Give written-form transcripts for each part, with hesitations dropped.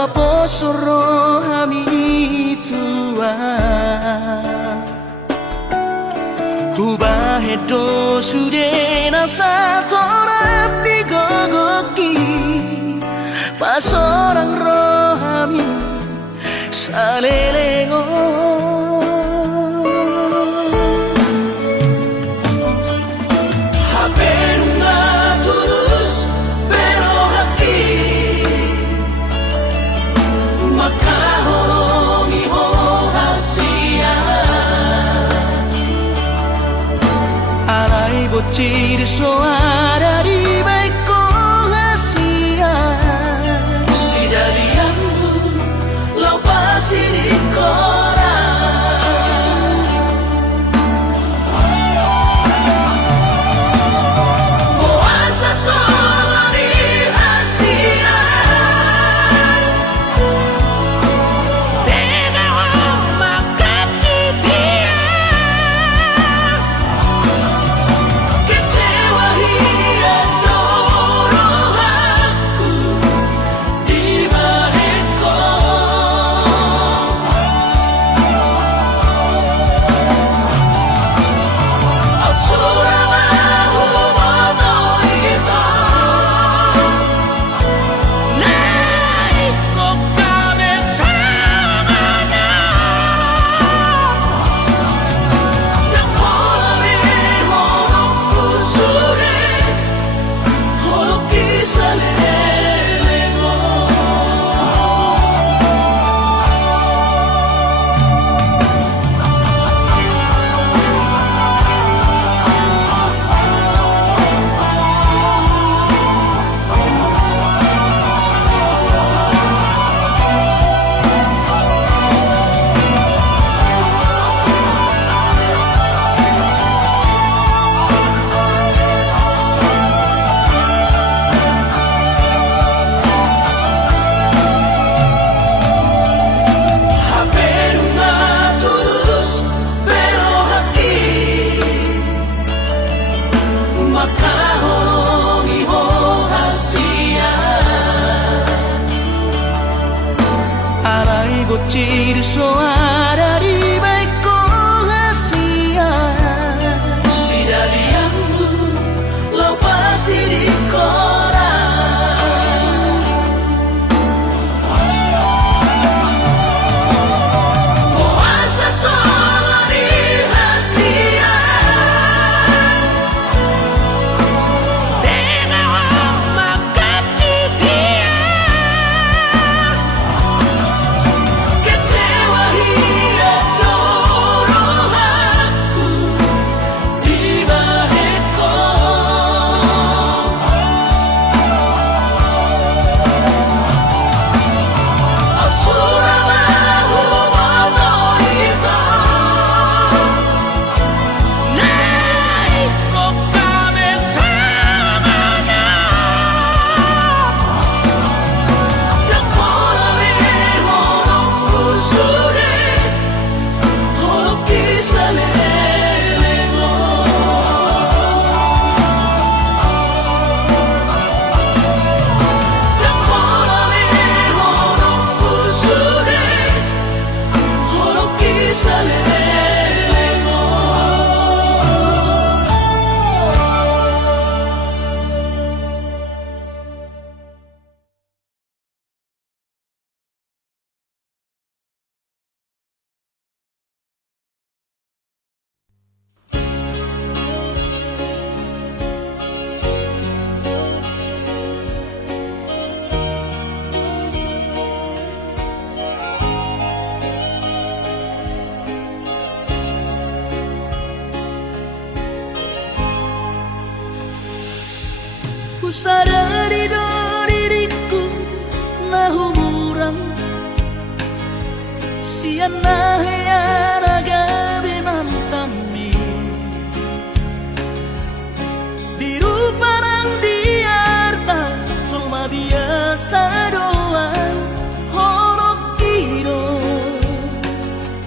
paposoro hami tua Ubah hedo sudena satora digogoki pas orang rohami salelengo bocil soara di baik rahasia si jadianmu lau pasti di koran puasa solo di Asia tega makan dia bocil soara di baik rahasia si jadianmu lau pasti di koran puasa solo di Asia tega makan dia Ku sadari do diriku na humuran sian na heyana gabi mantami biru parang diarta cuma biasa doang horok kiro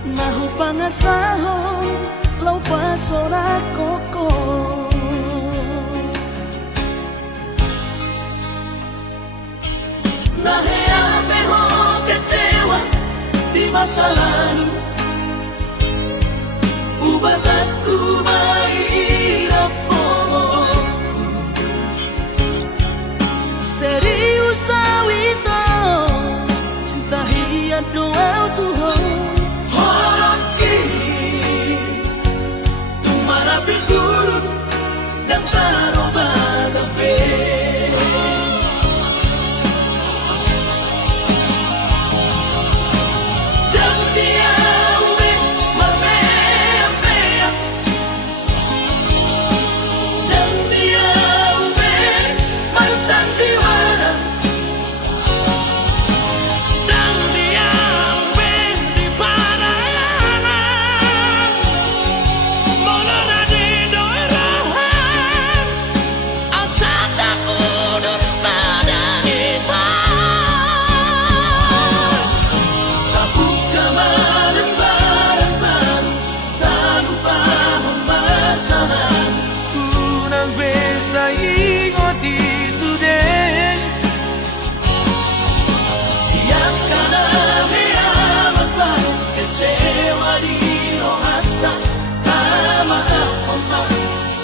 nahu pangasahon lau pasora koko Nah, ya, masa lalu. Ubat aku mahirap pomoku, serius awito cinta hiat doa Tuhan. Hoki tumarapi gurun dan taroba gabe.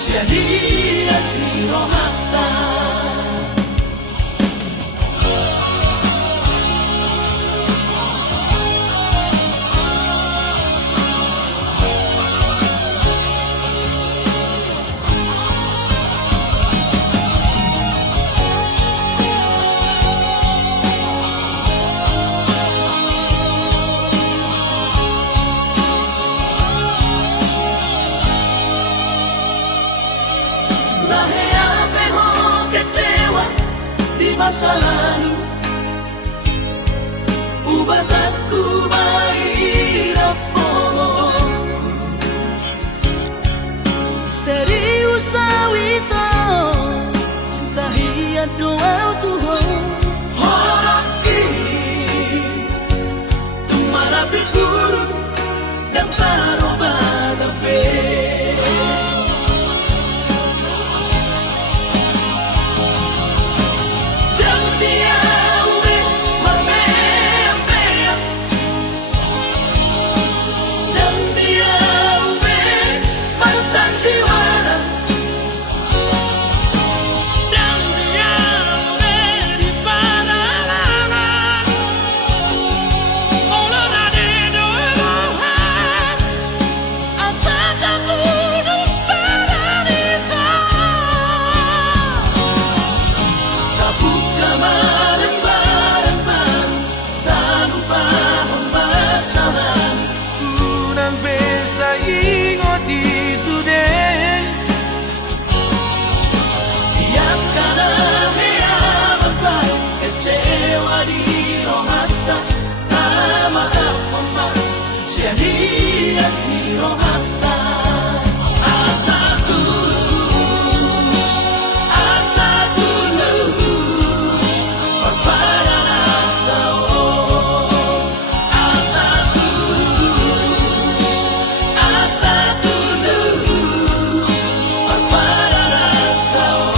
Jadi asli rohata. Masa lalu, ubat aku mahirap pomoku, serius awito cinta hiat doa Tuhan. Hoki tumarapi gurun dan taroba gabe. Jadi asli rohata. Asa tulus perpadanan kau. Asa tulus perpadanan kau.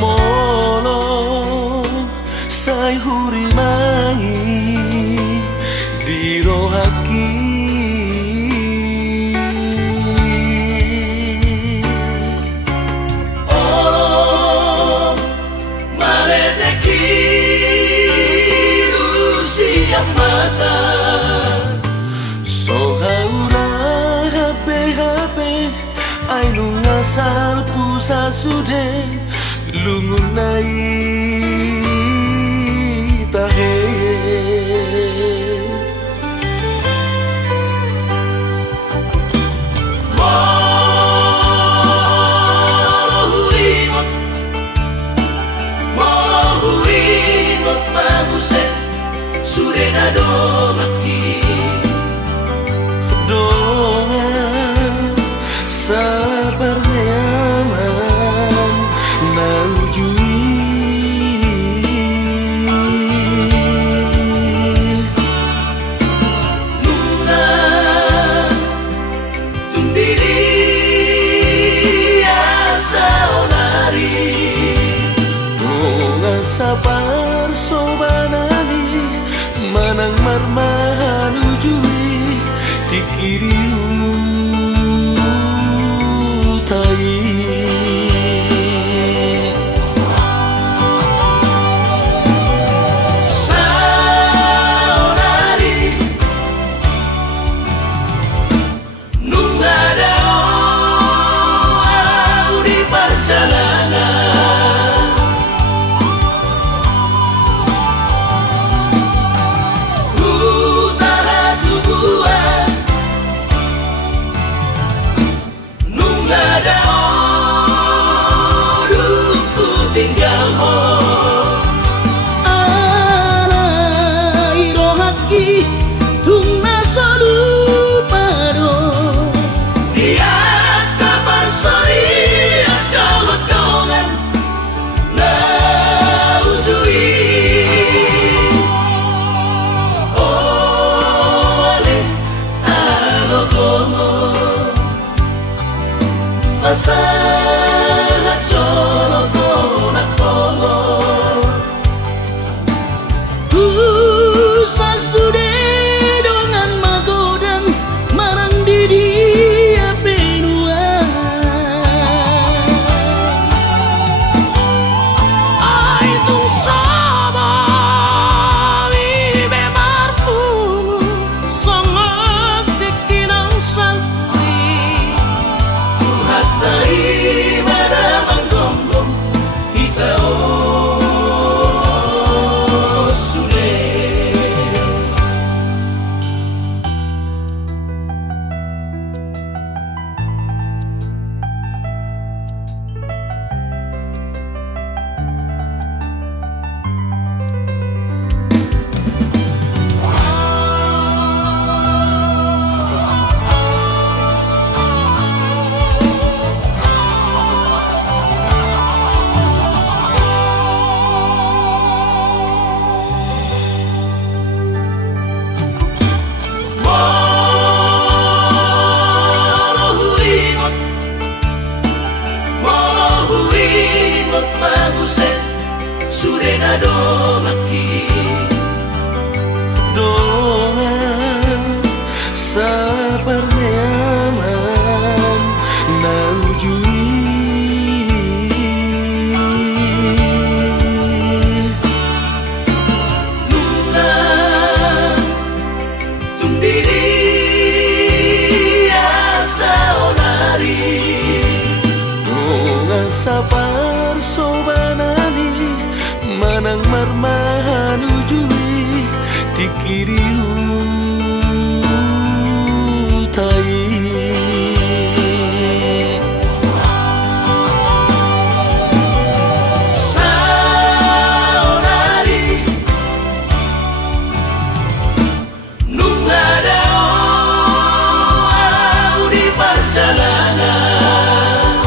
Molo say hurimangi di rohaki oh mareteki lusia mata Ainu ngasal pusa sude lungun nai tahe Mohuingot mabuset surena do maki sabar nyaman naujui Luna tundiri asa onari Donga sabar sobanani manang marmahan ujui dikiriu Saudari Nunggada di perjalanan Utara tubuhan Nunggada tinggal ho Alai rohaki tungna salupado Lihat kabar sori ada lekongan na ujui Ole alogomo Masalah colo sude dengan magodan marang didi penua ai tung sama vive marpu sangat tekinang salpi hatai pada manggonggong kita Surena do maki doa sabar nyaman naujui Luna tundiri asa onari doa sabar sobanani manang marmahan ujui dikiriu tai Saudari Nunggada di perjalanan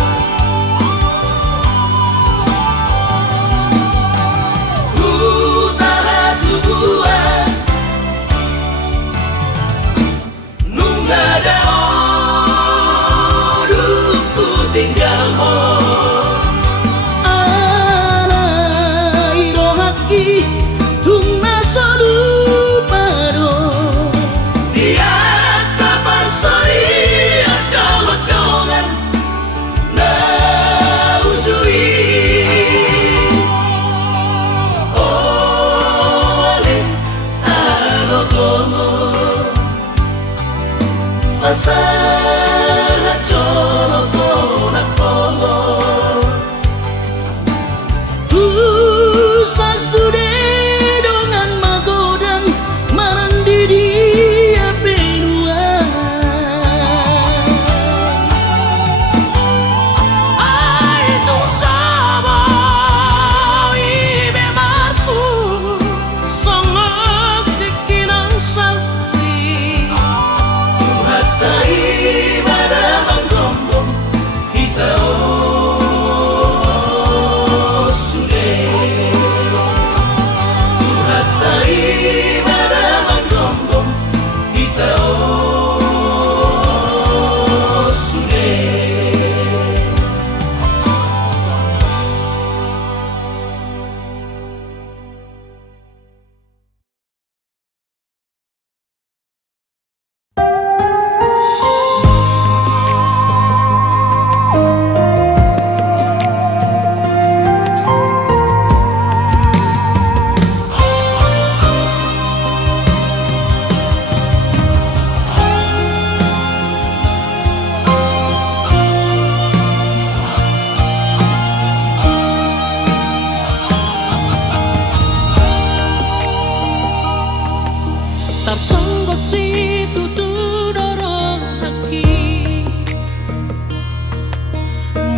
Utara tubuhan Nunggada tinggal ho Alai rohaki tungna salupado Lihat kabar sori ada lekongan na ujui Ole alogomo Masalah colo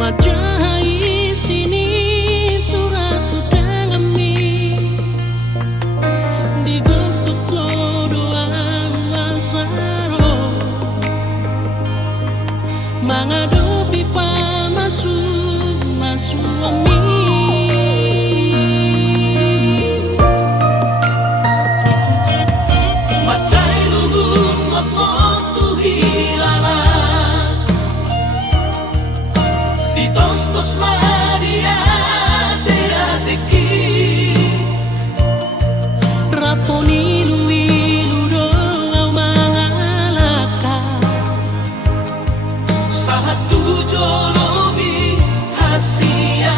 Majai sini surat udangami digubuk doa wasaro menghadapi suami Majai luhur waktu hilala di tos Maria teateki raponi lui ludo mangalaka satu jolomi hasia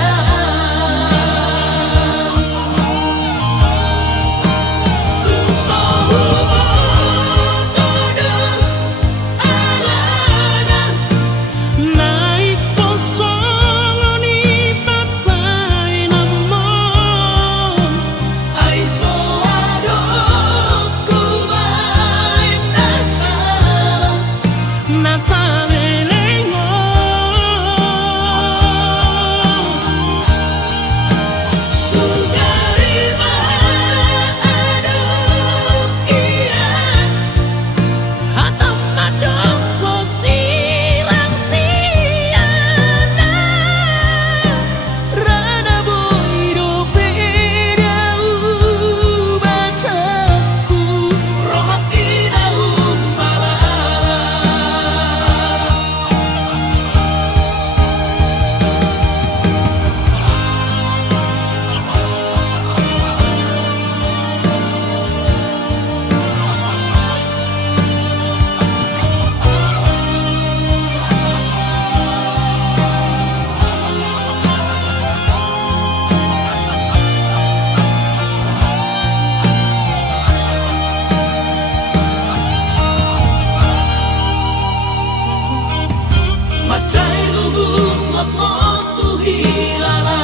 Majai luhur waktu hilala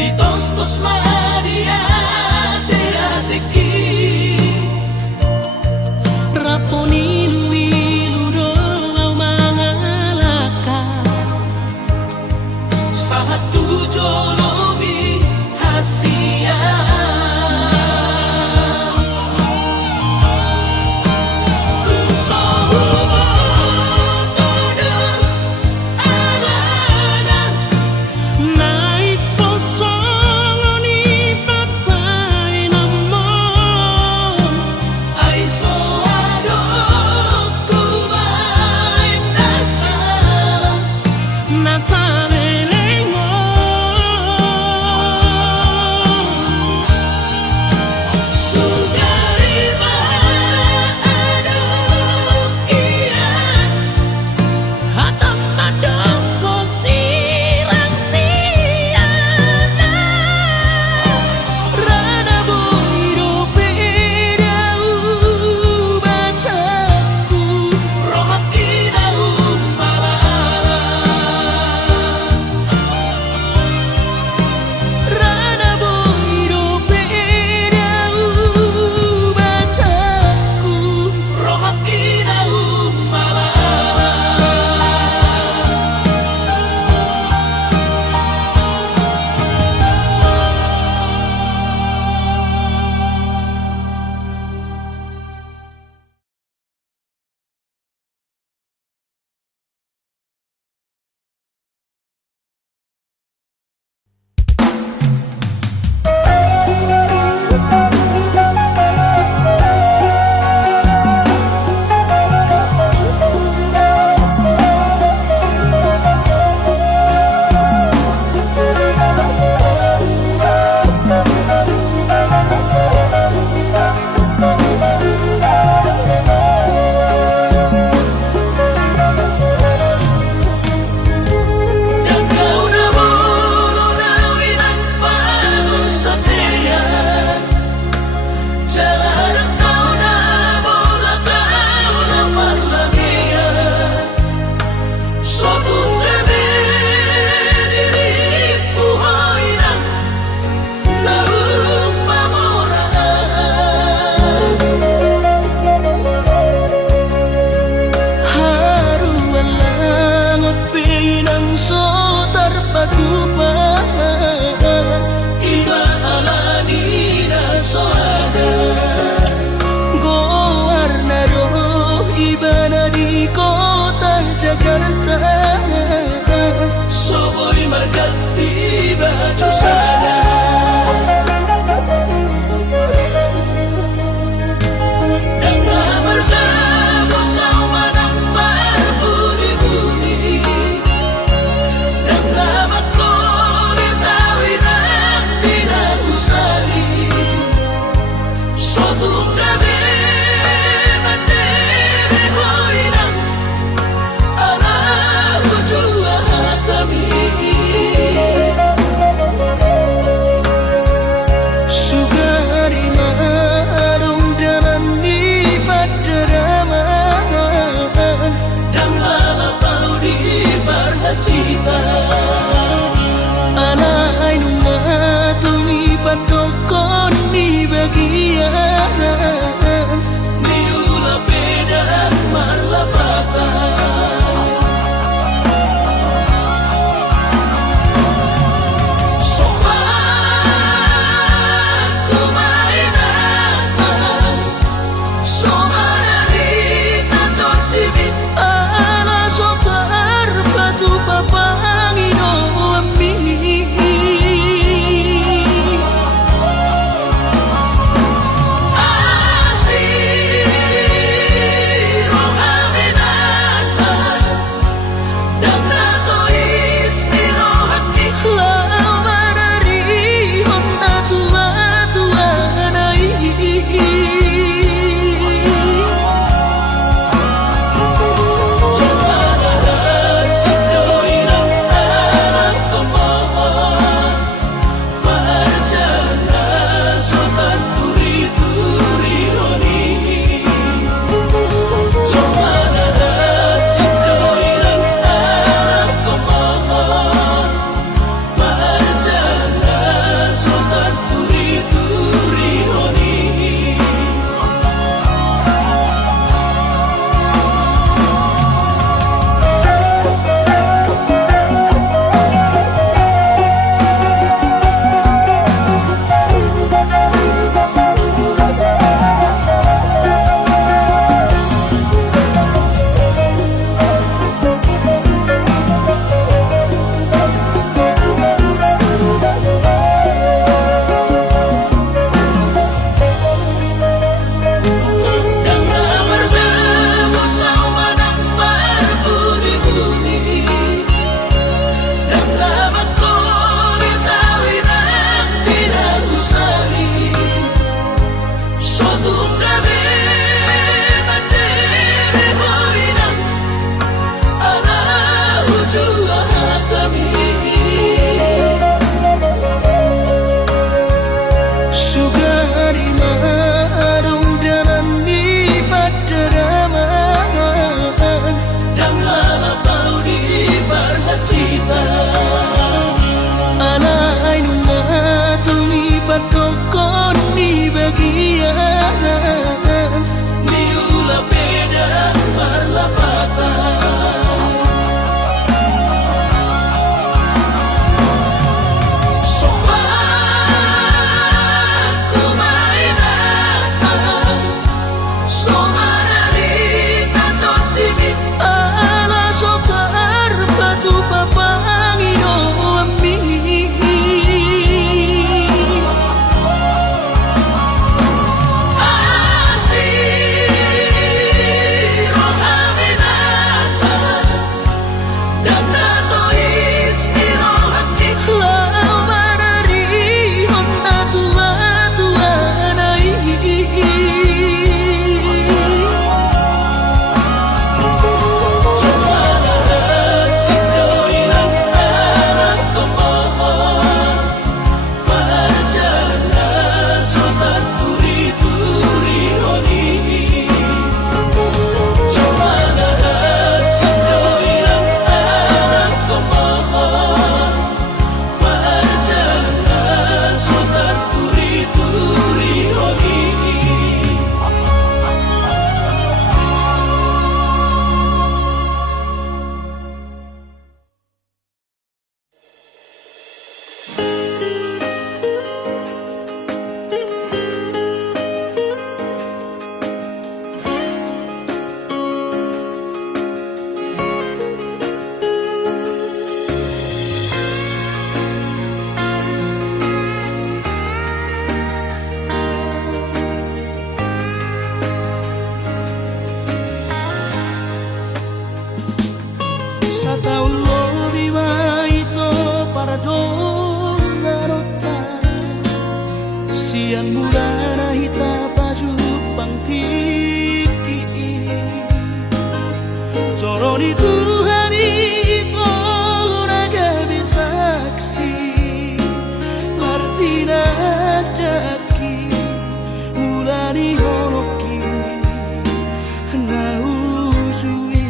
di tos Maria teateki raponi lui ludo mangalaka satu jolomi hasia Naik posong ni Taulori mai to para donna rotta sian mulana hita baju pangtiki coroni Tuhan itu raga bisaksi martina daki mulani holoki naujui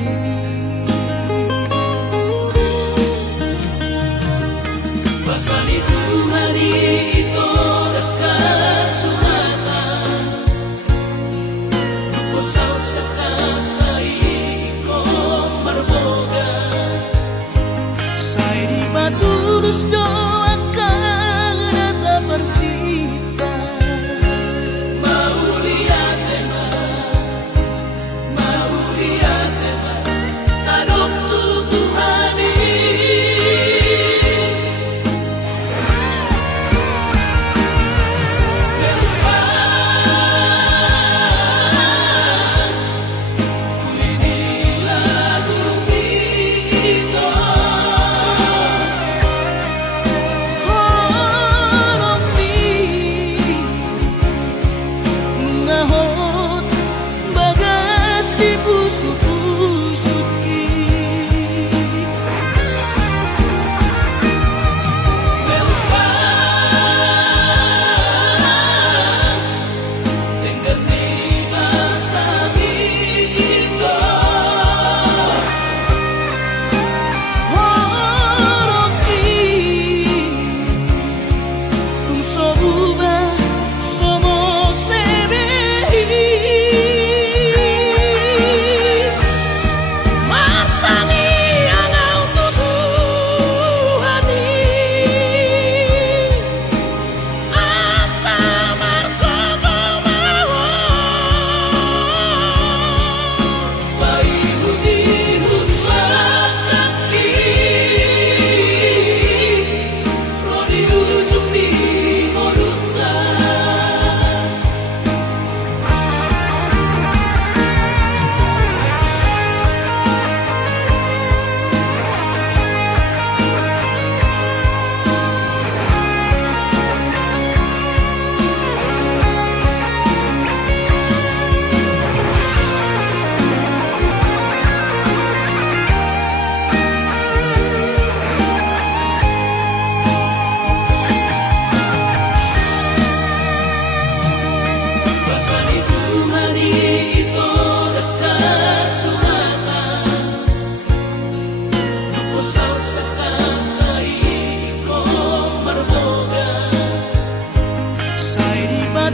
Basani Tuhan itu dekat sumata Kusau sekatai ko marbogas Sai di patulus doakan tak bersita Mau lihat tema Tadok tu Tuhani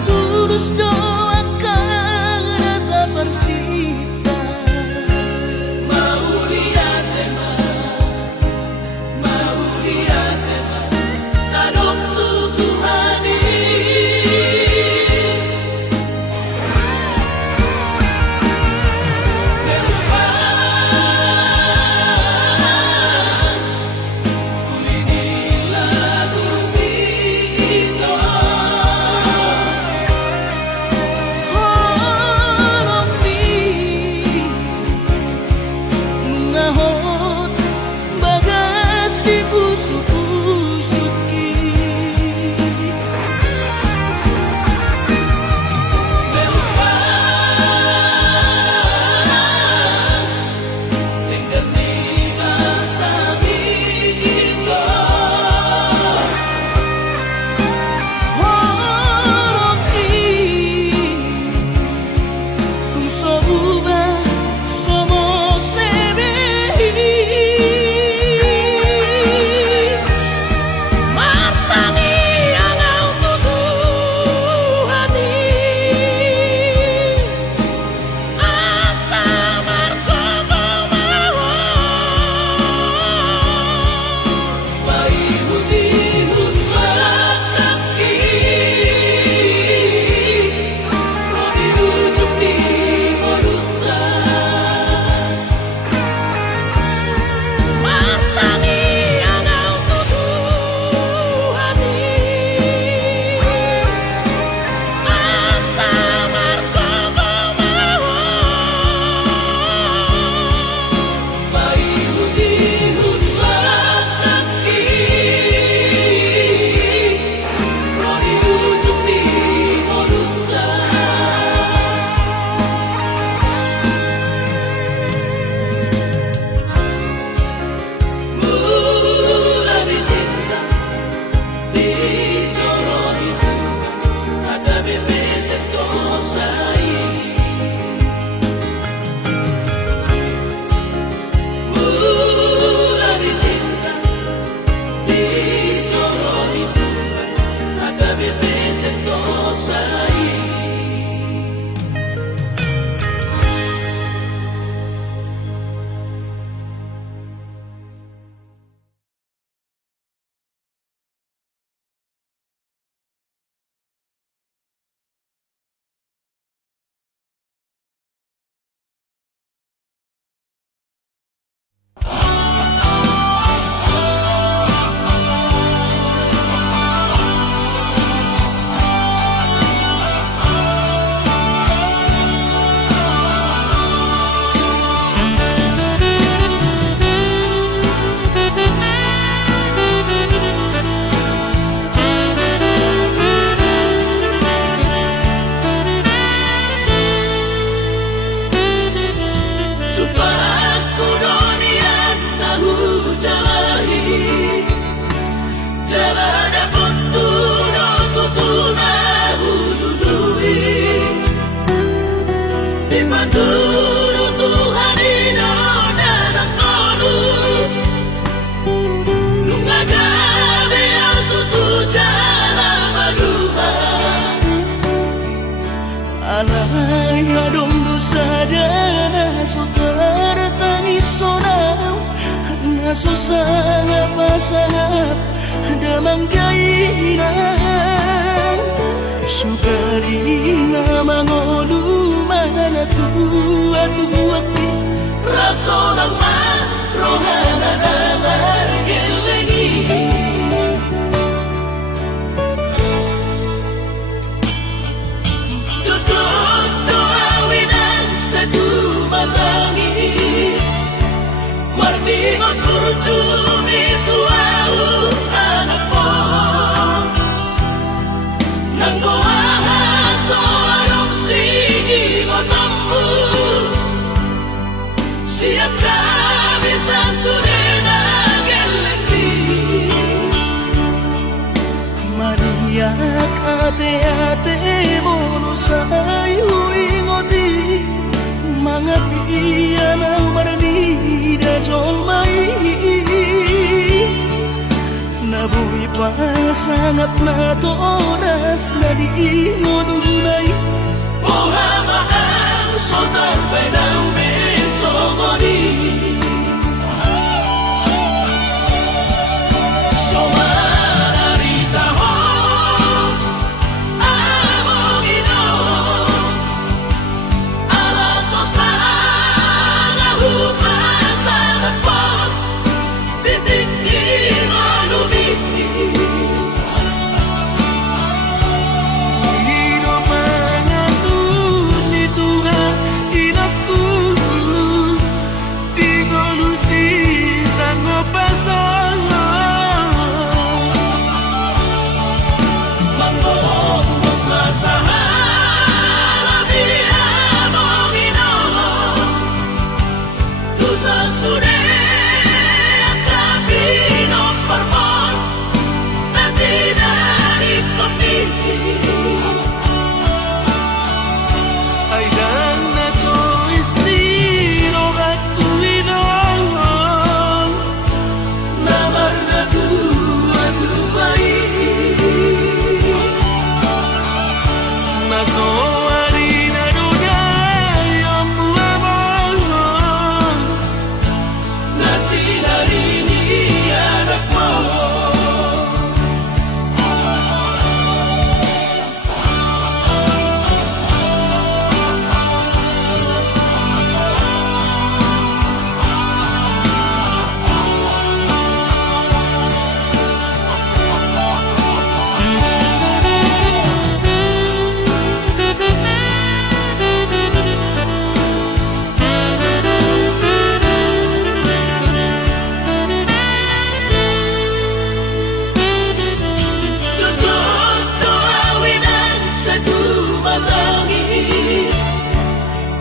Tulus doakan tak bersita Mau lihat tema Tadok tu Tuhani Somos susah pasangan damang kainan sukarina mangolu mana tua raso ng rohana na margelengi tutup doawinan sa tumatangis warningot kurjuni tuau anak po nang goahaso anong singotamu siap kami sa surena geleni Maria ate mono sayo ingoti mga piyan ang maranida jolmai nabuhi pa sangat na oras na diingodunay buhamaan sotar benang besogoni somararita ho amogino alaso sana hupasangat po bitik inolumi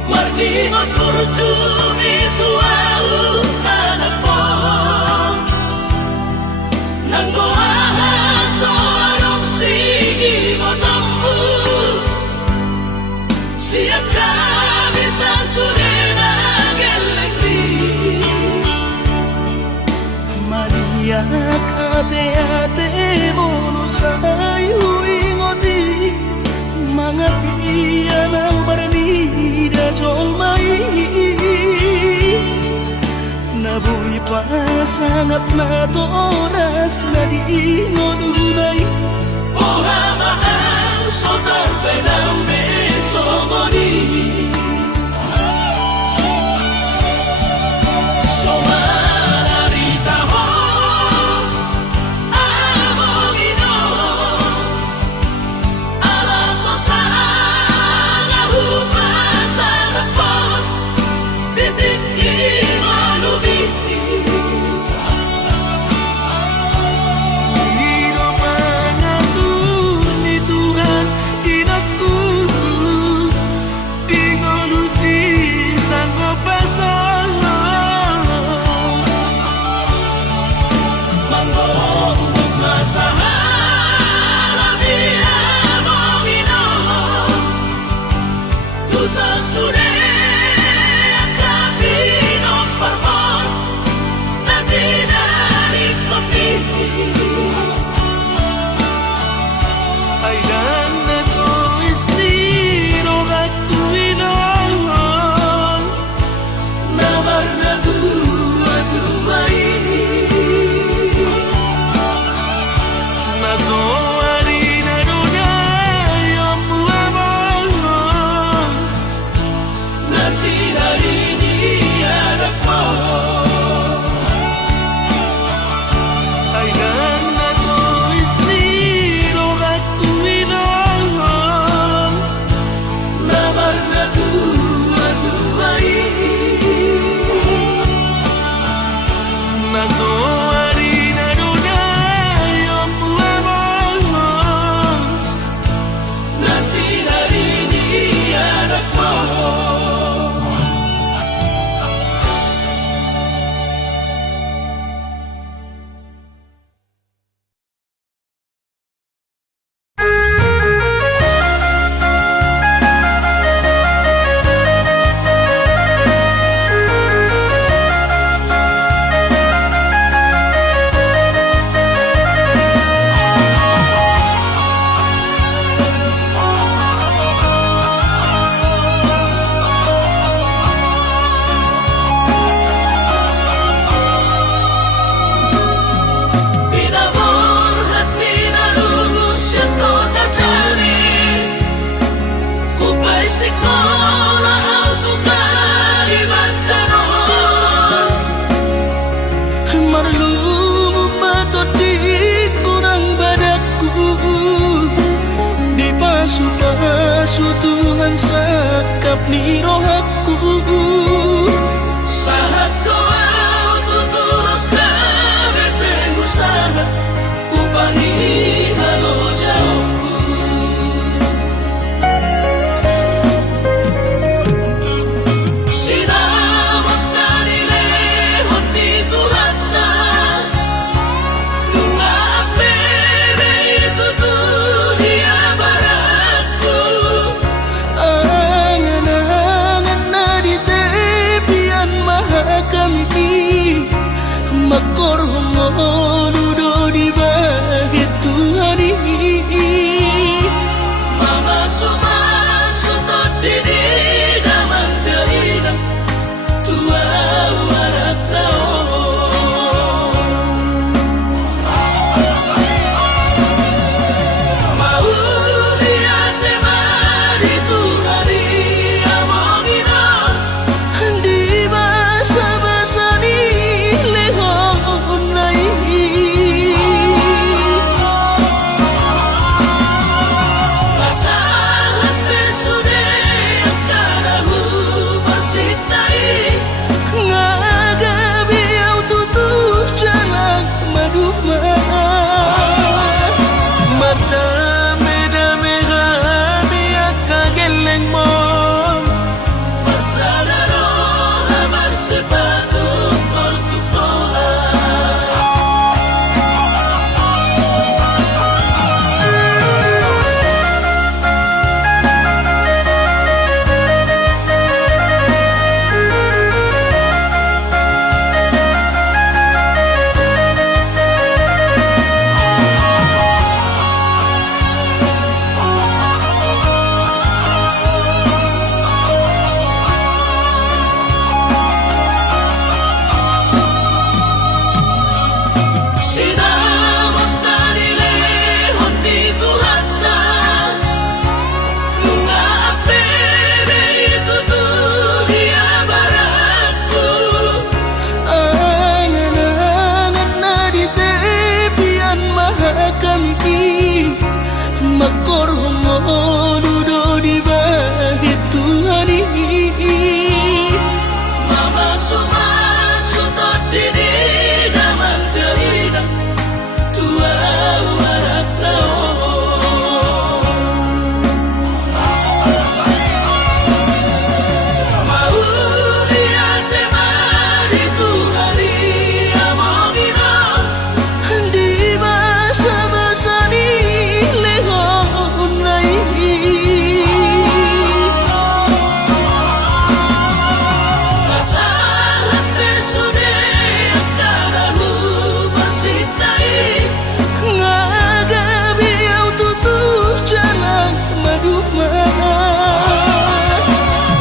Warningot kurjuni tuau anak po nang goahaso anong singotamu siap kami sa surena gelengli Maria ate mono sayo ingoti mga piyan ang maranida jolmai nabuhi pa sangat na oras na diingodunay buhamaan sotar benang besogoni somararita ho amogino alaso sana hupasangat po bitik inolumi Tuhan inakku di pasutuhan sakap ni rohaku. Saat kau tutulus kami pengusaha upangi halo jauhku. Sinamot na nilehon ni Tuhata nung apebe itutuhiya baraku. Angan-angan na di tepian mahakami makorhomonudo di bahit Tuhani. Mama sumasutod dini damang dainang tua warak taon. Mauli ate mari Tuhani amongina di basa-basa ni lehon nai. Basahan besude karahu basitai ngagabi au tutuh jalan maduma. Madame-dame kami akageleng mon Pasadaro hamar sepatu tol tutola. Sinamot na nilehon ni Tuhata nung apebe itutuhiya baraku. Angan-angan na di tepian mahakami makorhomonudo di bahit Tuhani. Mama sumasutod dini damang dainang tua warak taon. Mauli ate mari Tuhani amongina di basa-basa ni lehon nai. Basahan besude karahu basitai ngagabi au tutuh jalan maduma.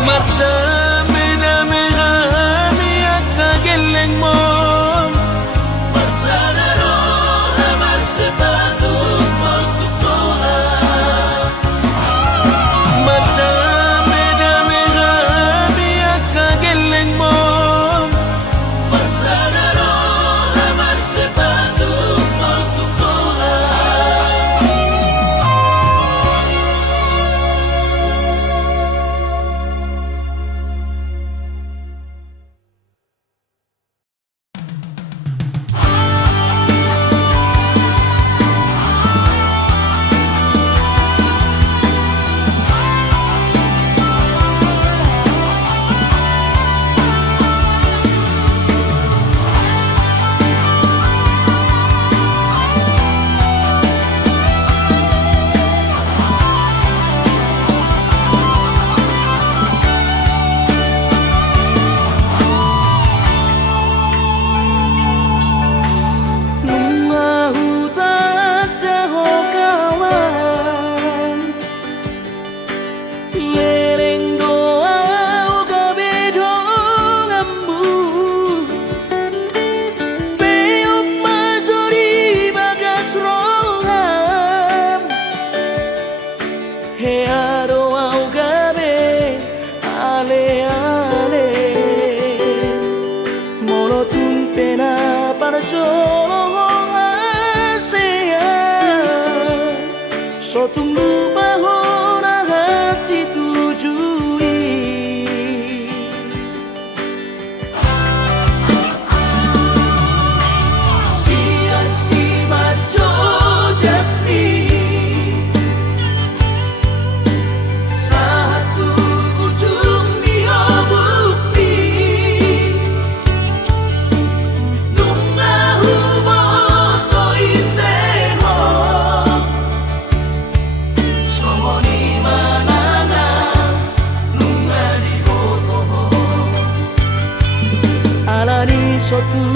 Madame-dame kami akageleng mon Pasadaro hamar sepatu tol tutola. Madame-dame kami akageleng mon Pasadaro hamar sepatu tol tutola. So tumbuh bahona hati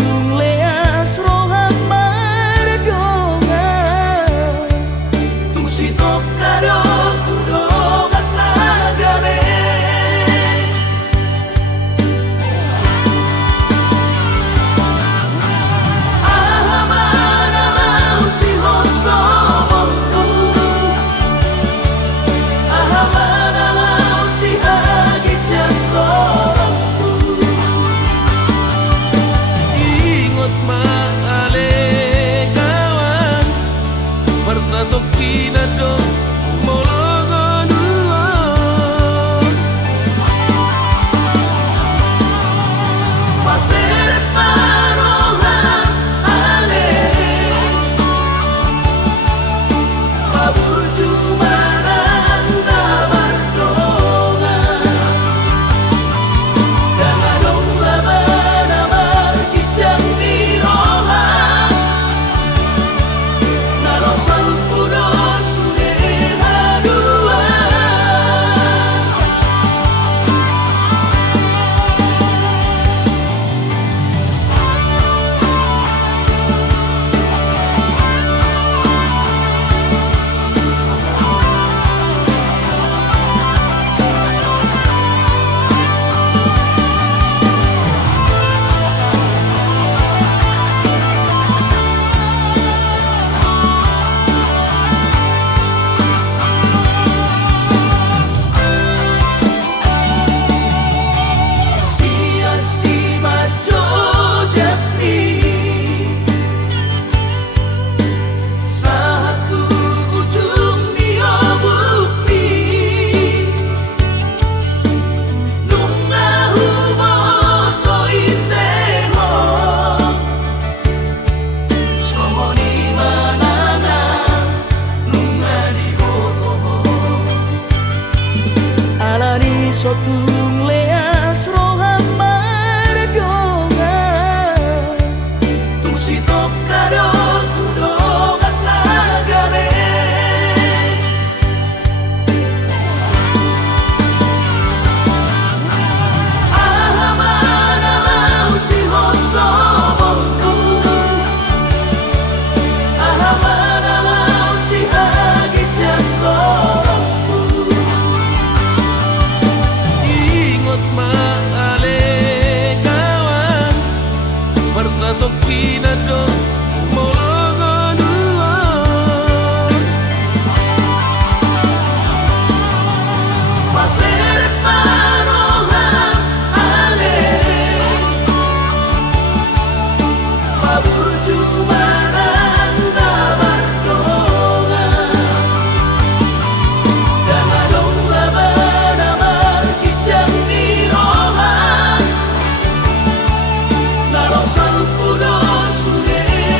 tung leas rohan maradonga tung si tokado kudogan nagare ahamana lau si hoso bondu ahamana lau si hagi jangkorongku ingot maale kawan bersatu pinado molongonua pasir parongan ale babur jumaran bardonga dangadong labana markicang di roha narosal pudo sudeha dua sia-si maco japri satu ujung dia bukti nunga huboto iseho somoni manana nunga di botoho alani sotung leas rohan maradonga tung si tokado kudogan nagare ahamana lau si hoso bondu ahamana lau si hagi jangkorongku ingot maale kawan bersatu pinado molongonua pasir parongan ale babur jumaran bardonga dangadong labana markicang di roha narosal pudo sudeha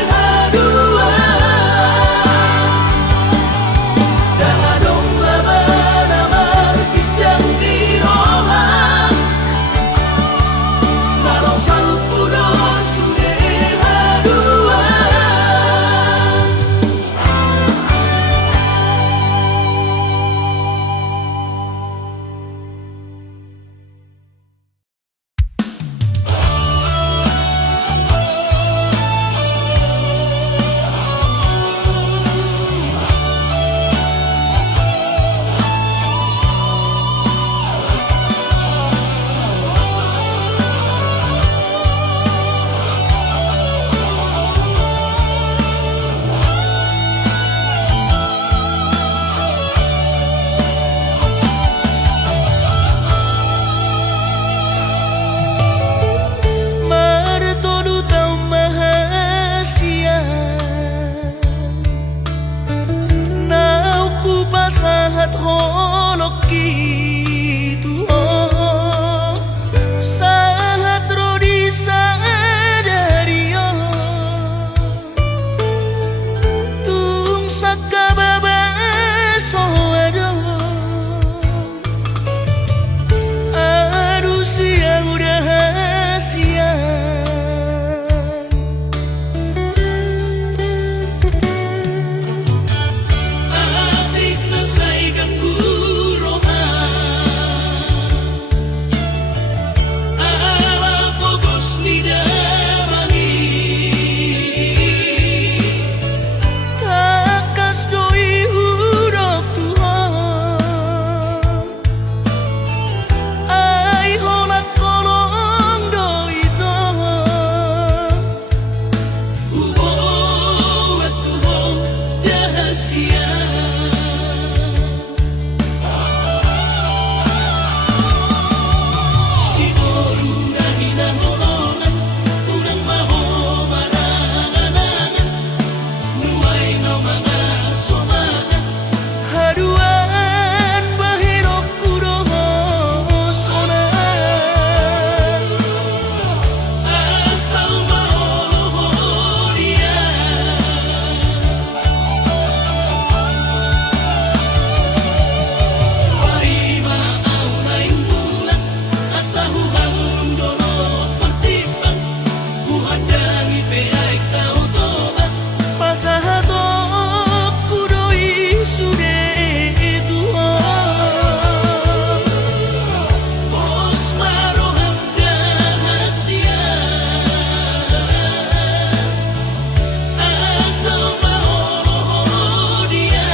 Pasahado kuroi sure tua Bos maroham rahasia Asal mahoro dia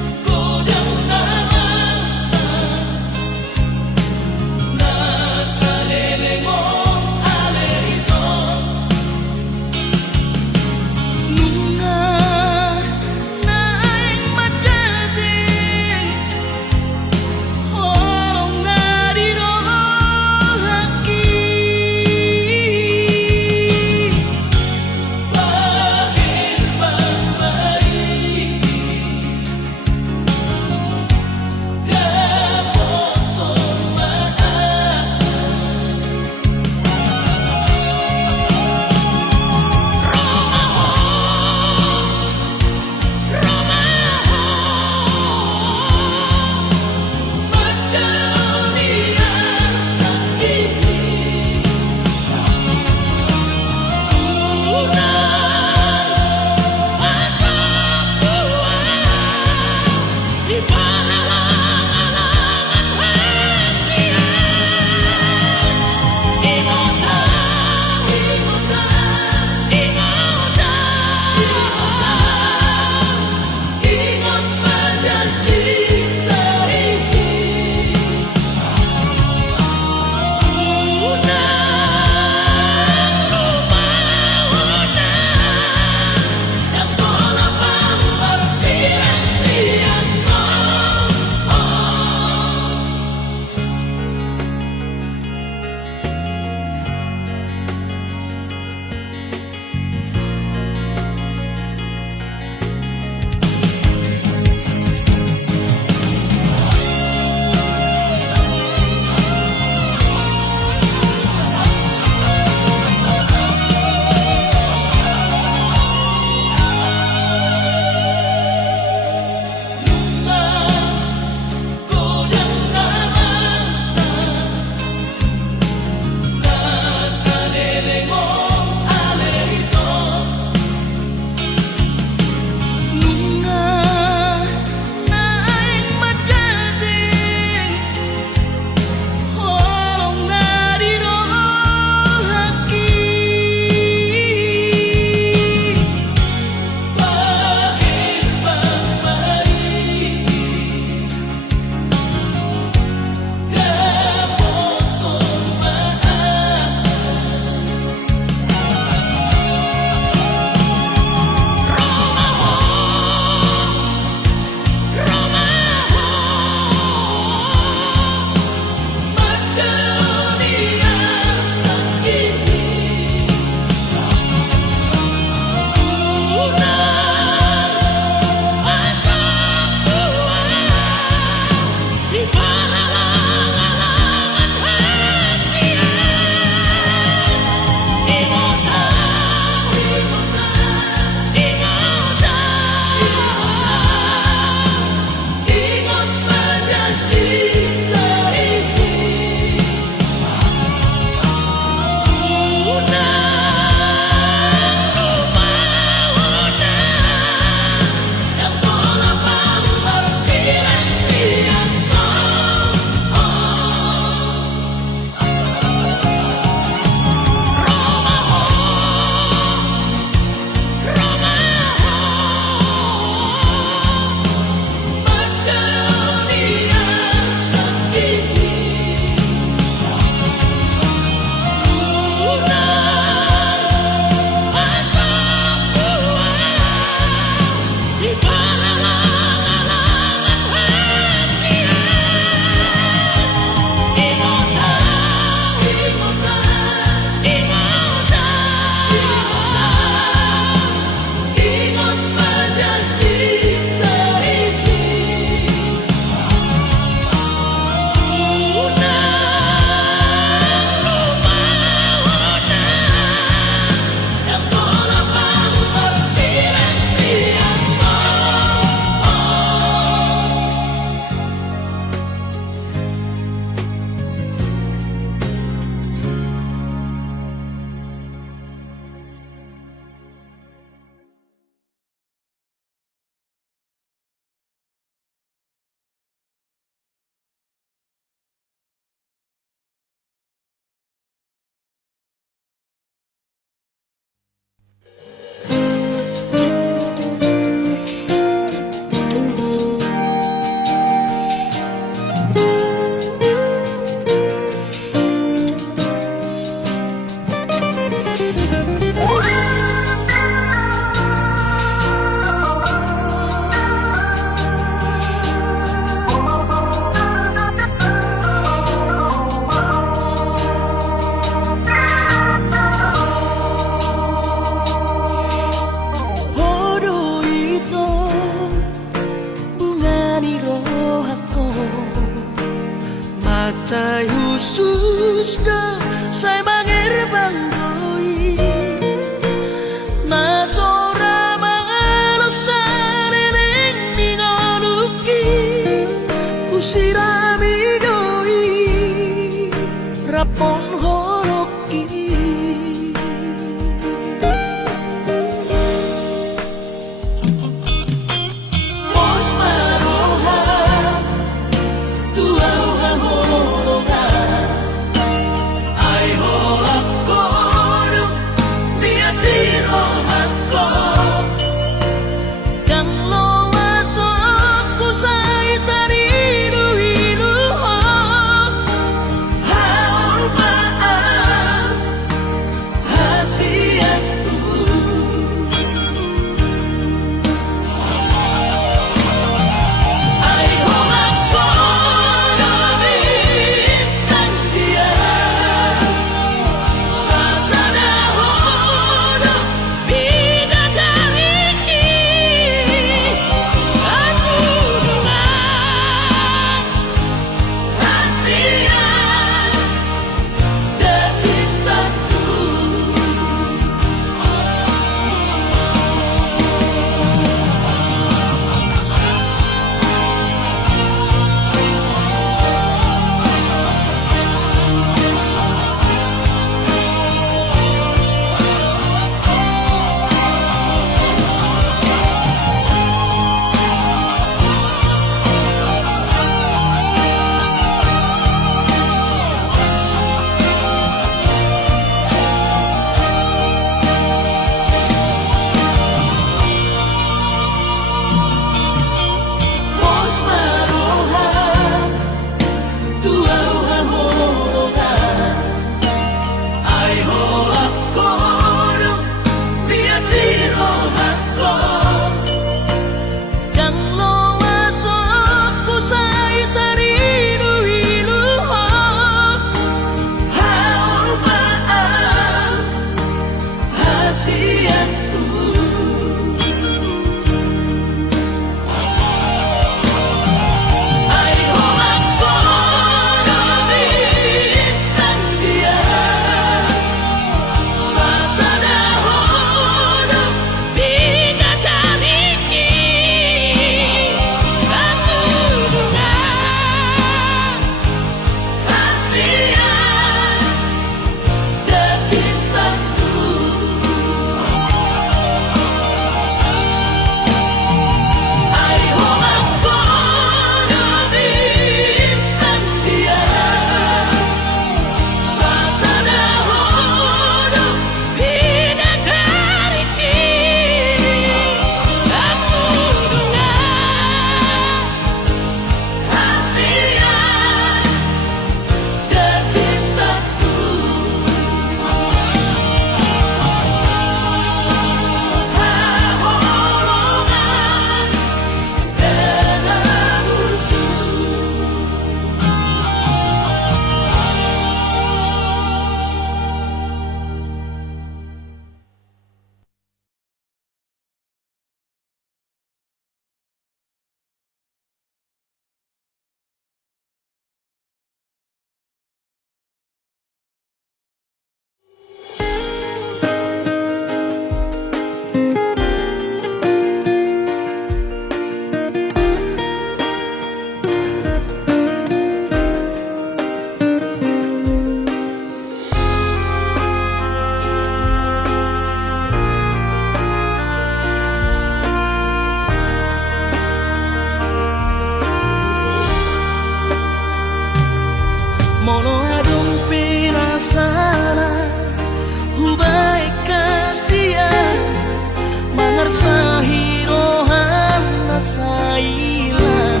sailah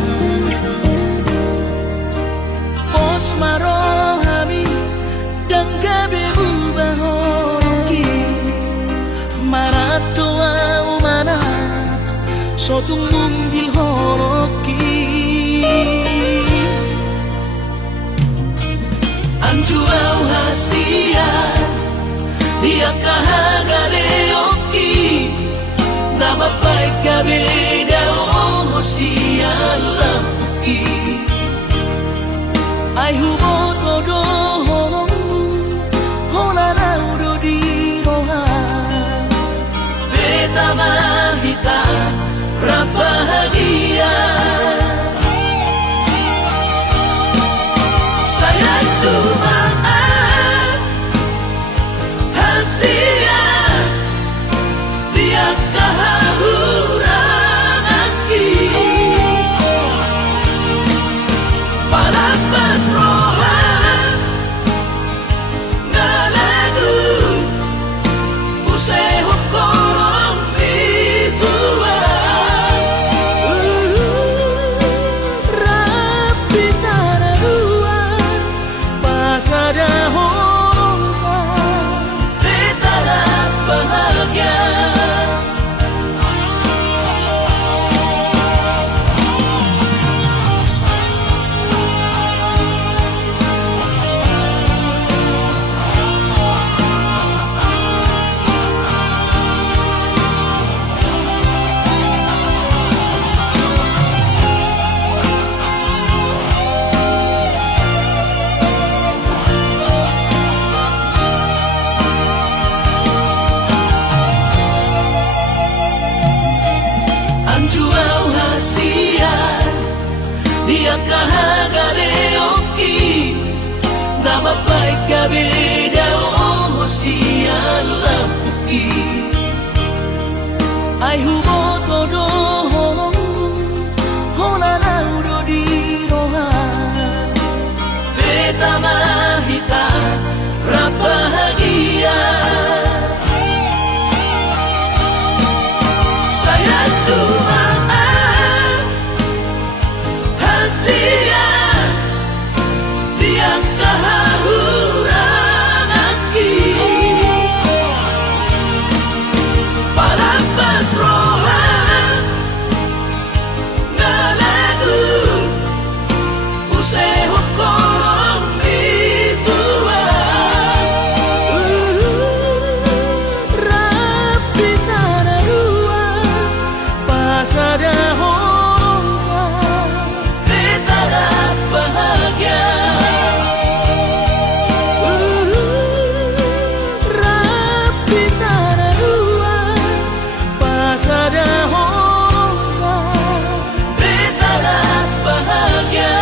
pos marohami dan gabe ubahonki maratoa umanat sotung munggil horoki anjuau hasia dia kahagaleoki nama baik kabeda oh sialam uki ai hubo todo holong hola udo di roha beta mahita rabahagia saya cuma hasia dia kahuranganki palapas rohan ngalagu useho kolong itua rapi tararua pasada holongka betara bahagia anjuau hasia dia kahagaleoki nama baik kabeda oh sialam uki ai hubo todo holong hola udo di roha beta mahita rabahagia saya cuma hasia dia kahuranganki palapas rohan ngalagu useho kolong itua rapi tararua pasada holongka betara bahagia rapi tararua pasada holongka betara bahagia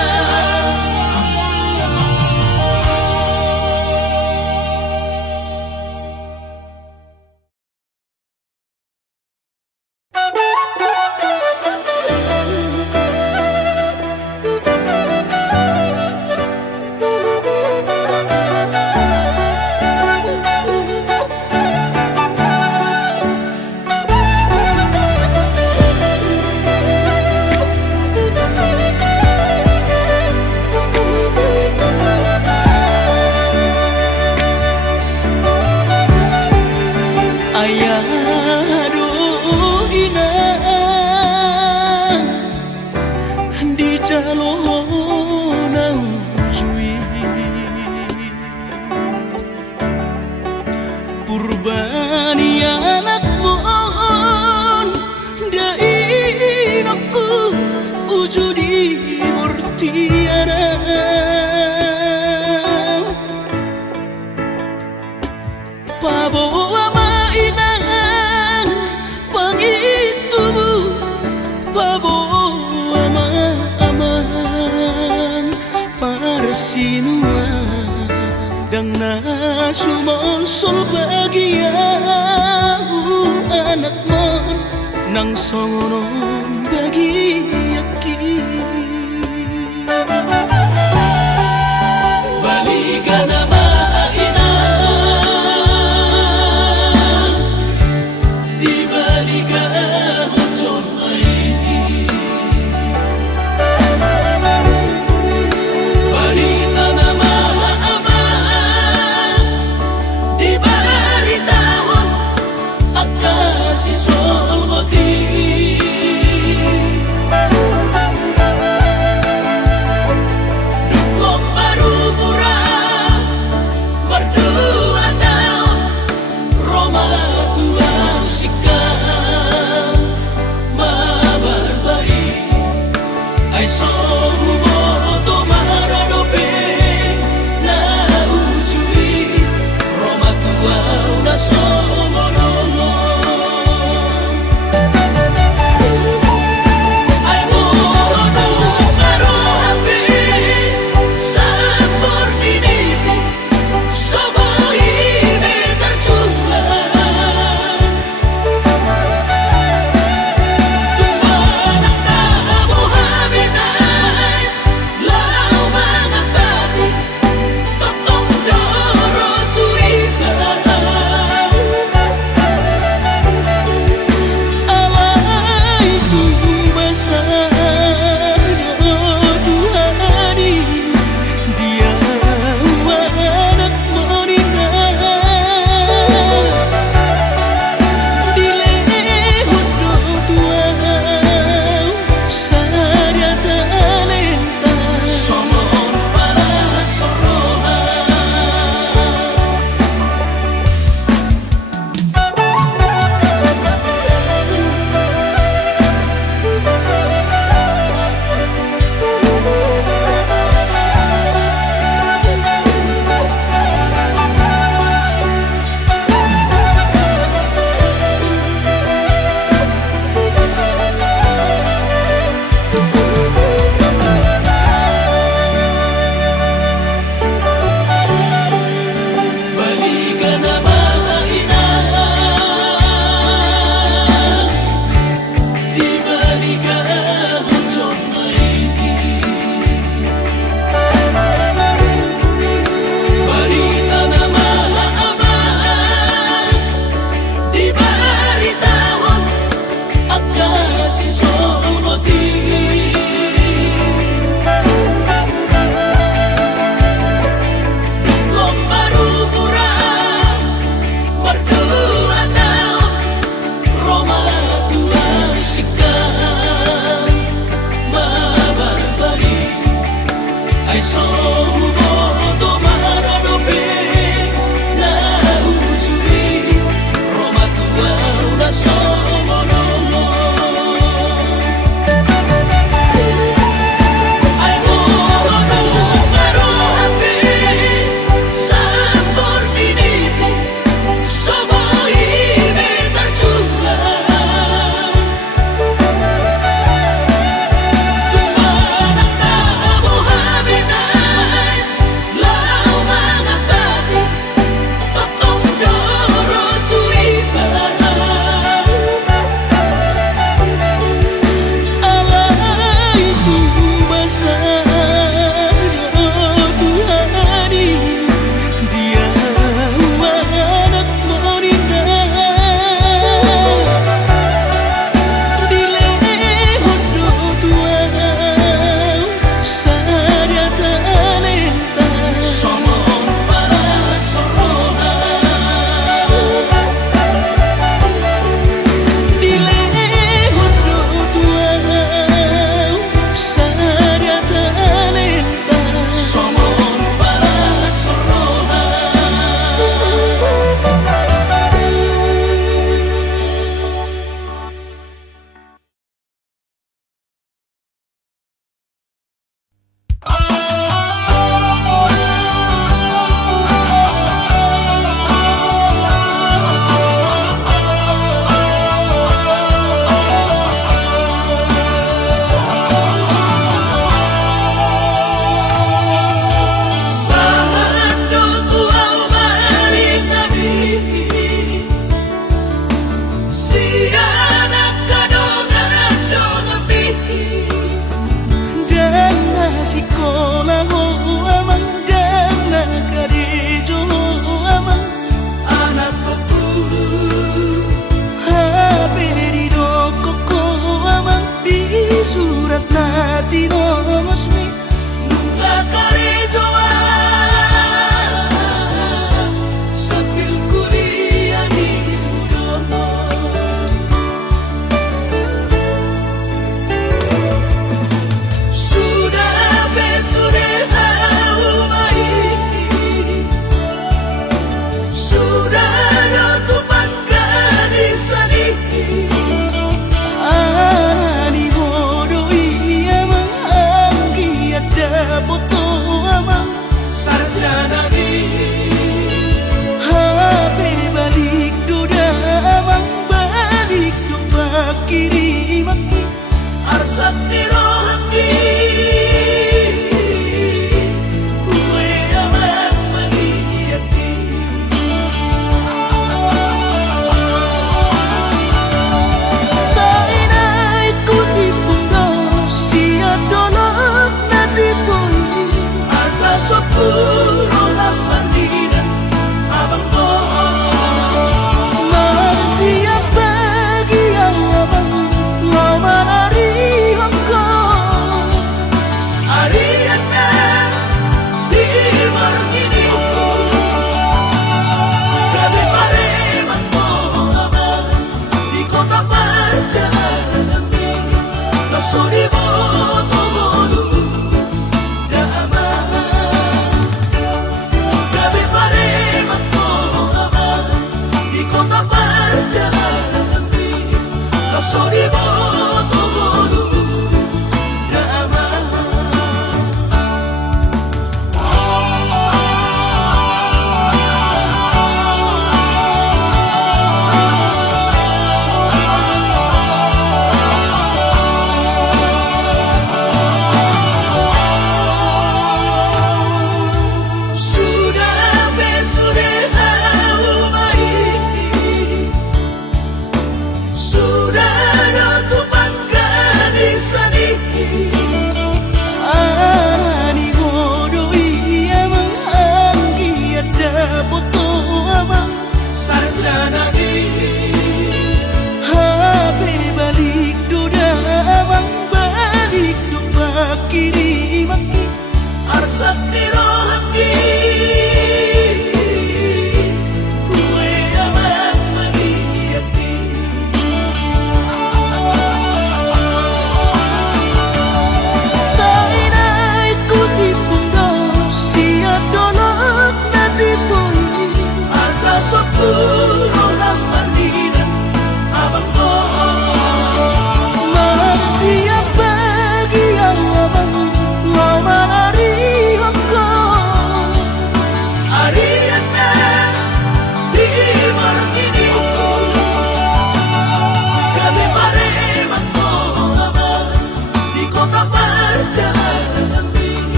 ayah aduh inang di calonang jui purbani anak mon dainokku ujudi murtiara pabawa mainan pangitumu pabawa aman parsinua dang nasumol sol bagia anak mon nang songon bagi yaki balikan nama di balikan hocon ai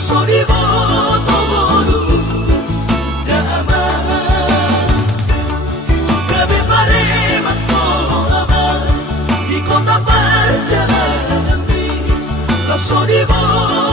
Raso di boto bolu Gama Gabi pare magpolama Di kota perjalanan Raso di boto